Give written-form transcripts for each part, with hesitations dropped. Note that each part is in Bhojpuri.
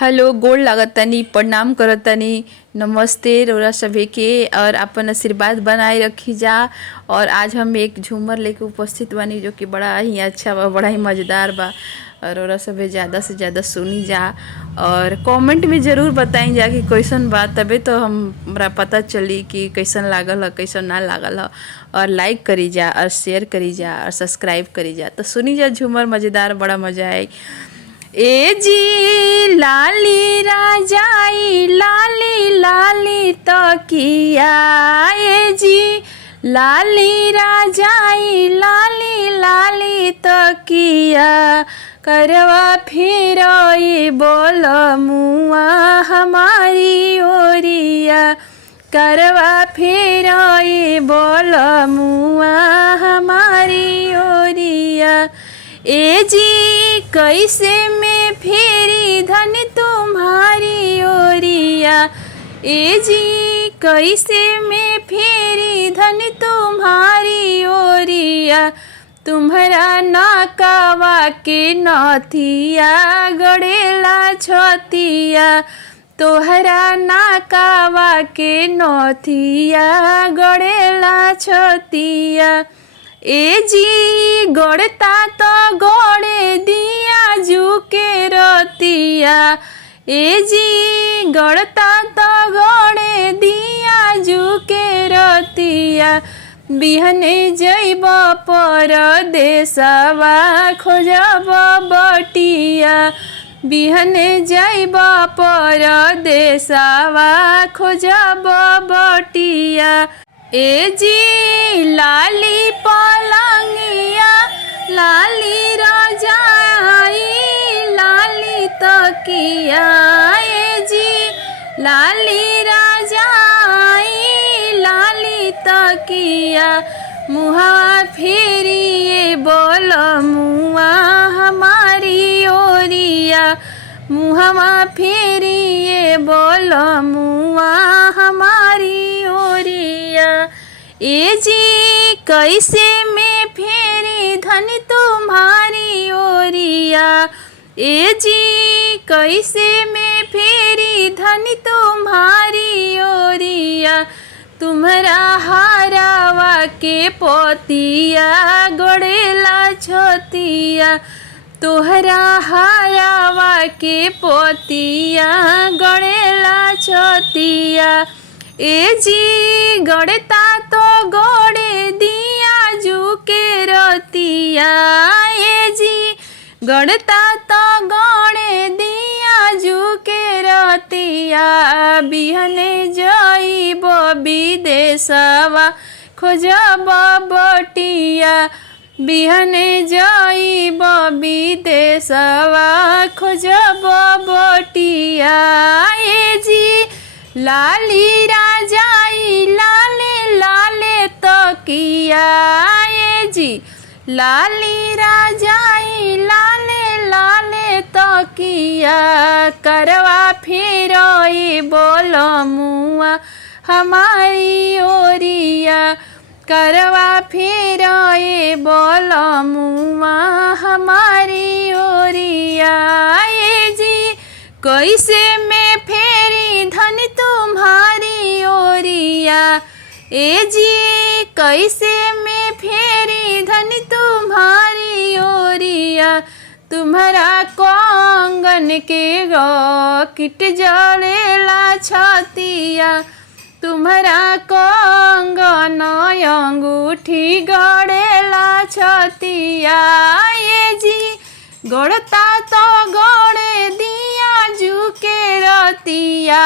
हेलो, गोड़ लागतानी, प्रणाम करतानी। नमस्ते रउरा सभे के और अपन आशीर्वाद बनाए रखी जा। और आज हम एक झूमर लेके उपस्थित बानी जो कि बड़ा ही अच्छा बा, बड़ा ही मज़ेदार बा। और रउरा सभे ज़्यादा से ज़्यादा सुनी जा और कमेंट में ज़रूर बताई जा कि कैसन बा, तबे तो हमरा पता चली कि कैसन लागल ह कैसन ना लागल ह। और लाइक करी जा और शेयर करी जा और सब्सक्राइब करी जा। तो सुनी जा झूमर मज़ेदार, बड़ा मज़ा आई। ए जी लाली राजाई लाली लाली तकिया, ए जी लाली राजाई लाली लाली तकिया, करवा फिरोई बोल मुआ हमारी ओरिया, करवा फिरोई बोल मुआ हमारी ओरिया। ए जी कैसे में फेरी धन तुम्हारी ओरिया, ए जी कैसे में फेरी धन तुम्हारी ओरिया, तुम्हारा नाकावा के नथिया गड़ेला छतिया, तोहरा नाकावा के नथिया गड़ेला छतिया। ए जी गड़ता तो गड़े दिया जुके रतिया, ए जी गड़ता तो गड़े दिया जुके रतिया, बिहने जइब परदेसवा खोजब बटिया, बिहने जइब परदेसवा खोजब बटिया। ए जी लाली पलंगिया लाली रजाई लाली तकिया, ए जी लाली रजाई लाली तकिया, मुहा फेरिए बोल मुआ हमारी ओरिया, मुहवा फेरिए बोल मुआ हमारी ओरिया। ए जी कैसे में फेरी धन तुम्हारी ओरिया, ए जी कैसे में फेरी धन तुम्हारी ओरिया, तुम्हारा हारावा के पोतिया गड़ेला छतिया, तोहरा हारावा के पोतिया गड़ेला छतिया। ए जी गड़ता तो गड़े दिया जुके रतिया, ए जी गड़ता तो गड़े दिया जुके रतिया, बिहने जइब विदेशवा खोजब बटिया, बिहने जइब विदेशवा खोजब बटिया। ए जी लाली राजाई लाले लाले तकिया, ए जी लाली राजाई लाले लाले तकिया, करवा फिरोई बोल मुआ हमारी ओरिया, करवा फिरोई बोल मुआ हमारी ओरिया। ए जी कैसे में फेरी धन तुम्हारी ओरिया, ए जी कैसे में फेरी धन तुम्हारी ओरिया, तुम्हारा कंगन के रॉकेट जड़ेला छतिया, तुम्हारा कंगन अंगूठी गड़ेला छतिया, ए जी गड़ता तो गड़े दिया जुके रतिया,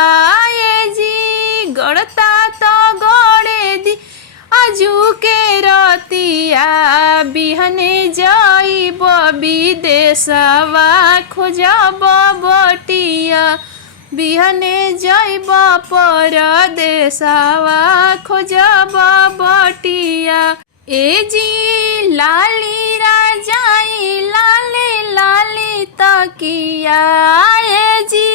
ए जी गड़ता तो गड़े दी जुके रतिया, बिहने जइब विदेशवा खोजब बटिया, बिहने जइब परदेसवा खोजब बटिया। ए जी लाली राजाई लाली लाली तकिया, ए जी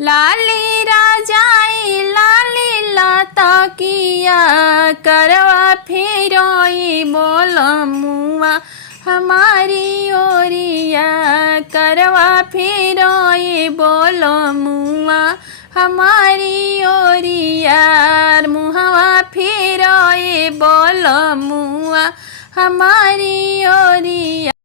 लाली राजाई लाली ला तकिया, करवा फिरोई बोल मुआ हमारी ओरिया करवा फेरो ये बोलो मुआ हमारी ओरिया मुहवा फेरो ये बोलो मुआ हमारी ओरिया।